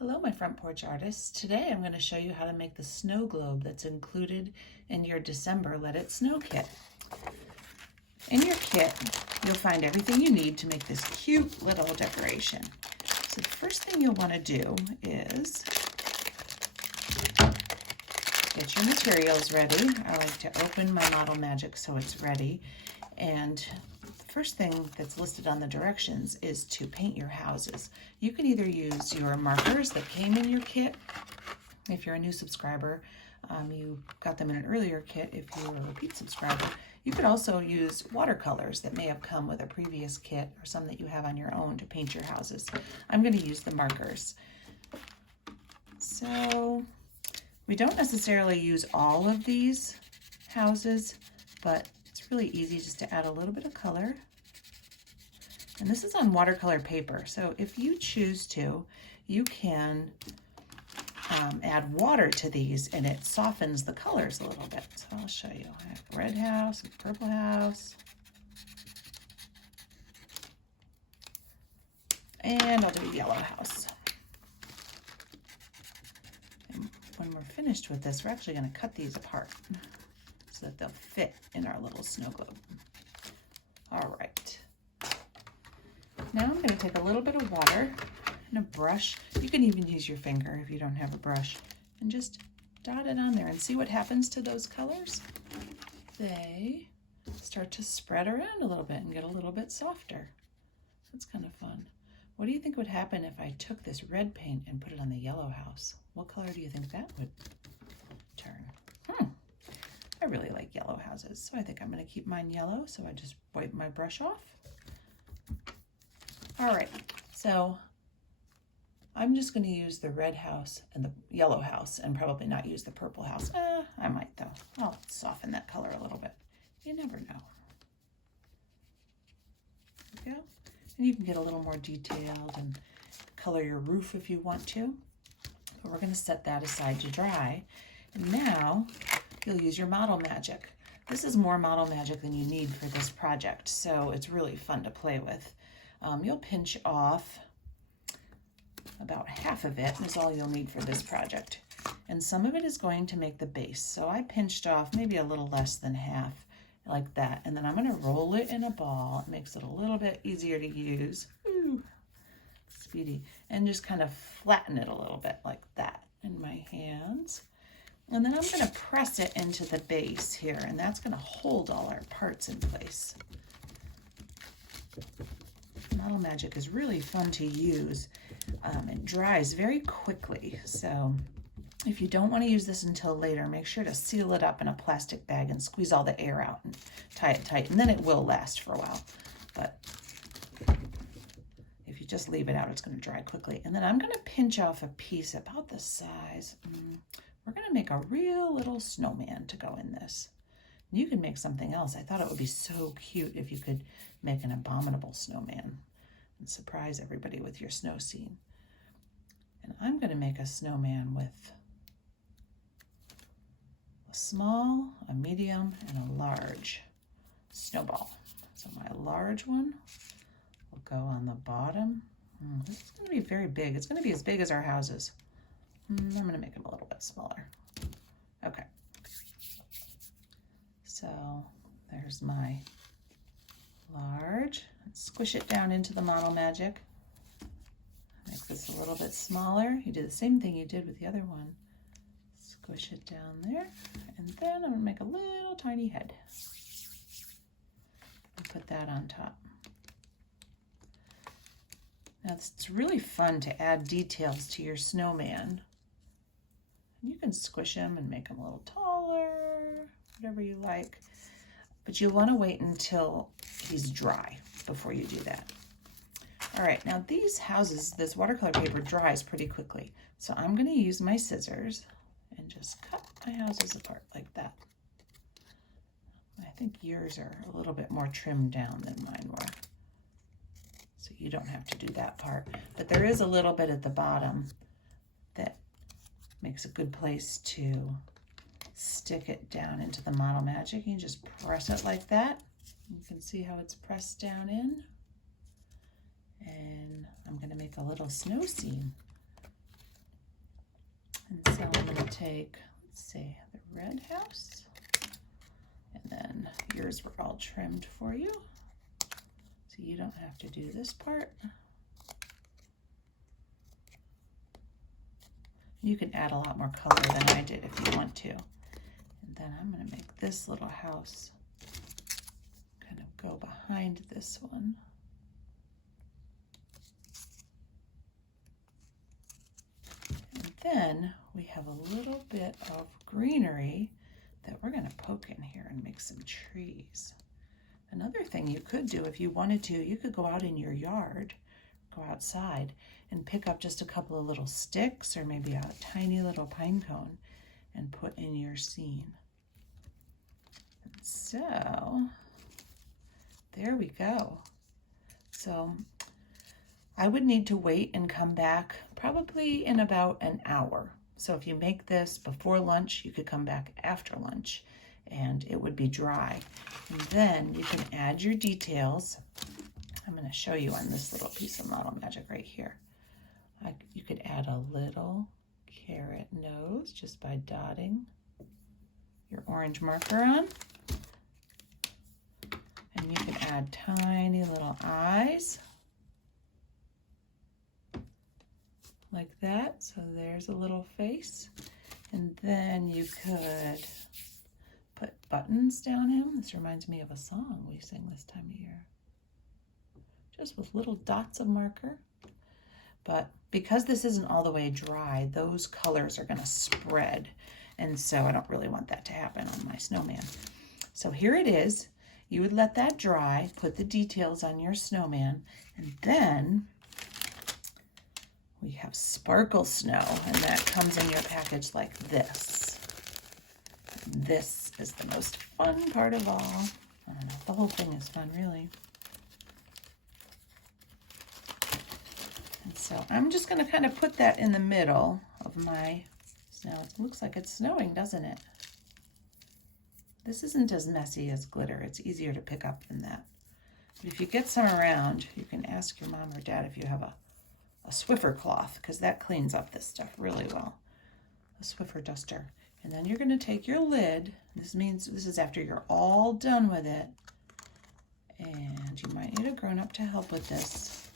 Hello, my front porch artists. Today I'm going to show you how to make the snow globe that's included in your December Let It Snow kit. In your kit, you'll find everything you need to make this cute little decoration. So the first thing you'll want to do is get your materials ready. I like to open my Model Magic so it's ready. And the first thing that's listed on the directions is to paint your houses. You can either use your markers that came in your kit. If you're a new subscriber, you got them in an earlier kit. If you're a repeat subscriber, you could also use watercolors that may have come with a previous kit or some that you have on your own to paint your houses. I'm going to use the markers. So we don't necessarily use all of these houses, but it's really easy just to add a little bit of color. And this is on watercolor paper, so if you choose to, you can add water to these and it softens the colors a little bit. So I'll show you. I have a red house, a purple house, and I'll do a yellow house. And when we're finished with this, we're actually going to cut these apart so that they'll fit in our little snow globe. All right. Now I'm going to take a little bit of water and a brush. You can even use your finger if you don't have a brush, and just dot it on there and see what happens to those colors. They start to spread around a little bit and get a little bit softer. That's kind of fun. What do you think would happen if I took this red paint and put it on the yellow house? What color do you think that would turn? I really like yellow houses, so I think I'm going to keep mine yellow. So I just wipe my brush off. All right, so I'm just going to use the red house and the yellow house and probably not use the purple house. I might though. I'll soften that color a little bit. You never know. There we go. And you can get a little more detailed and color your roof if you want to. But we're going to set that aside to dry. And now you'll use your Model Magic. This is more Model Magic than you need for this project, so it's really fun to play with. You'll pinch off about half of it is all you'll need for this project. And some of it is going to make the base. So I pinched off maybe a little less than half like that. And then I'm going to roll it in a ball. It makes it a little bit easier to use. Ooh, speedy. And just kind of flatten it a little bit like that in my hands. And then I'm going to press it into the base here, and that's going to hold all our parts in place. Model Magic is really fun to use. It dries very quickly, so if you don't want to use this until later, make sure to seal it up in a plastic bag and squeeze all the air out and tie it tight, and then it will last for a while. But if you just leave it out, it's going to dry quickly. And then I'm going to pinch off a piece about the size. We're going to make a real little snowman to go in this. You can make something else. I thought it would be so cute if you could make an abominable snowman and surprise everybody with your snow scene. And I'm going to make a snowman with a small, a medium, and a large snowball. So my large one will go on the bottom. This is going to be very big. It's going to be as big as our houses. I'm going to make them a little bit smaller. Okay. So there's my large. Squish it down into the Model Magic. Make this a little bit smaller. You do the same thing you did with the other one. Squish it down there. And then I'm going to make a little tiny head. And put that on top. Now it's really fun to add details to your snowman. You can squish him and make him a little taller, whatever you like. But you'll want to wait until he's dry before you do that. All right, now these houses, this watercolor paper dries pretty quickly. So I'm going to use my scissors and just cut my houses apart like that. I think yours are a little bit more trimmed down than mine were. So you don't have to do that part. But there is a little bit at the bottom that makes a good place to stick it down into the Model Magic. You just press it like that. You can see how it's pressed down in. And I'm going to make a little snow scene take, let's see, the red house. And then yours were all trimmed for you, so you don't have to do this part. You can add a lot more color than I did if you want to. And then I'm going to make this little house kind of go behind this one. And then we have a little bit of greenery that we're going to poke in here and make some trees. Another thing you could do if you wanted to, you could go out in your yard, go outside and pick up just a couple of little sticks or maybe a tiny little pine cone and put in your scene. And so there we go. So I would need to wait and come back probably in about an hour. So if you make this before lunch, you could come back after lunch and it would be dry. And then you can add your details. I'm going to show you on this little piece of Model Magic right here. You could add a little carrot nose just by dotting your orange marker on. And you can add tiny little eyes like that. So there's a little face. And then you could put buttons down him. This reminds me of a song we sing this time of year. Just with little dots of marker. But because this isn't all the way dry, those colors are going to spread. And so I don't really want that to happen on my snowman. So here it is. You would let that dry, put the details on your snowman, and then we have sparkle snow, and that comes in your package like this. This is the most fun part of all. I don't know, the whole thing is fun, really. And so I'm just going to kind of put that in the middle of my snow. It looks like it's snowing, doesn't it? This isn't as messy as glitter. It's easier to pick up than that. But if you get some around, you can ask your mom or dad if you have a Swiffer cloth, because that cleans up this stuff really well. A Swiffer duster. And then you're going to take your lid. This means this is after you're all done with it. And you might need a grown-up to help with this.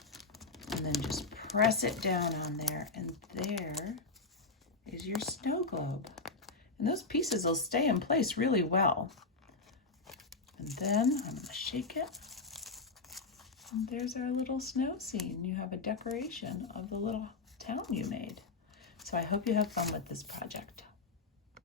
And then just press it down on there. And there is your snow globe. And those pieces will stay in place really well. And then I'm going to shake it. And there's our little snow scene. You have a decoration of the little town you made. So I hope you have fun with this project.